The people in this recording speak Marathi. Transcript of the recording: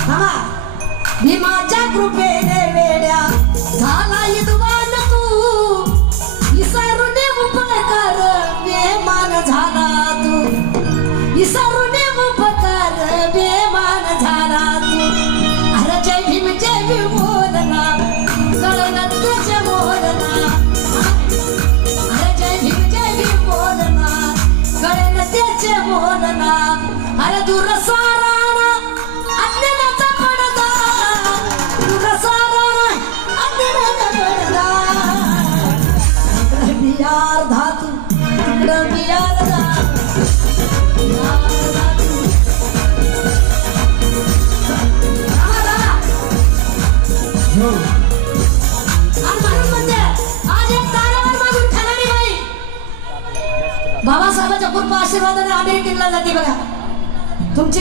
थांबा. भीमाच्या कृपेने वेड्या झाला विद्वान तू, विसरून उपकार बेमान झाला तू, विसरून उपकार बेमान झाला तू. अरे जय भीम बोलना कळलं तुझे बोलना. अरे जय भीम बोलना कळलं त्याचे बोलना. अरे दूर साराना अज्ञानाचा पडदा, दूर साराना अज्ञानाचा पडदा. इकडं बियार धातू तिकडं बियार धातू, बियार धातू. आणि म्हणून म्हणजे आज एक तारावर मागून खाणारी बाई बाबासाहेबांच्या कृपा आशीर्वादाने अमेरिकेला जाते बघा. तुमची